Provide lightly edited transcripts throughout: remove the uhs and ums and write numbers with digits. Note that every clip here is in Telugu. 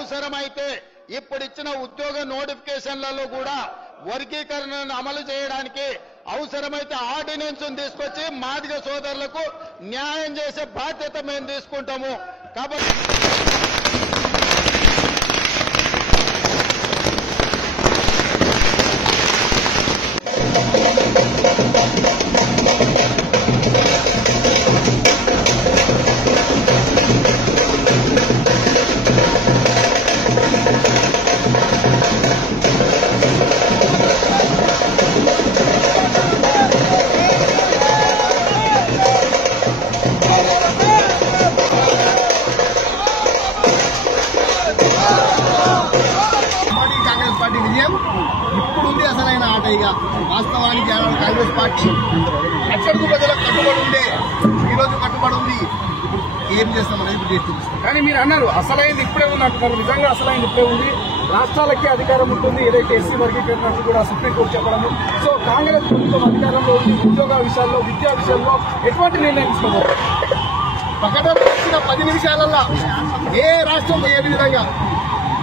అవసరమైతే ఇప్పుడు ఇచ్చిన ఉద్యోగ నోటిఫికేషన్లలో కూడా వర్గీకరణను అమలు చేయడానికి అవసరమైతే ఆర్డినెన్స్ తీసుకొచ్చి మాదిగ సోదరులకు న్యాయం చేసే బాధ్యత మేము తీసుకుంటాము. కాబట్టి ఇప్పుడుంది అసలైన ఆట. ఇక వాస్తవానికి కాంగ్రెస్ పార్టీ అక్కడికి ప్రజలకు కట్టుబడి ఉండే ఈరోజు కట్టుబడి ఉంది. ఏం చేస్తామనేది ఇప్పుడు చూపిస్తాం. కానీ మీరు అన్నారు అసలైంది ఇప్పుడే ఉంది అంటున్నారు. నిజంగా అసలైంది ఇప్పుడే ఉంది. రాష్ట్రాలకే అధికారం ఉంటుంది. ఏదైతే ఎస్సీ వర్గీకరణ కూడా సుప్రీంకోర్టు చెప్పడము. సో కాంగ్రెస్ ప్రభుత్వం అధికారంలో ఉంది. ఉద్యోగ విషయాల్లో, విద్యా విషయాల్లో ఎటువంటి నిర్ణయం తీసుకోవాలి? ప్రకటన వచ్చిన 10 నిమిషాలల్లో ఏ రాష్ట్రం ఏ విధంగా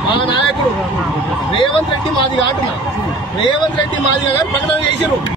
మా నాయకుడు రేవంత్ రెడ్డి మాదిగా అంటున్నారు. రేవంత్ రెడ్డి మాదిగా గారు ప్రకటన చేశారు.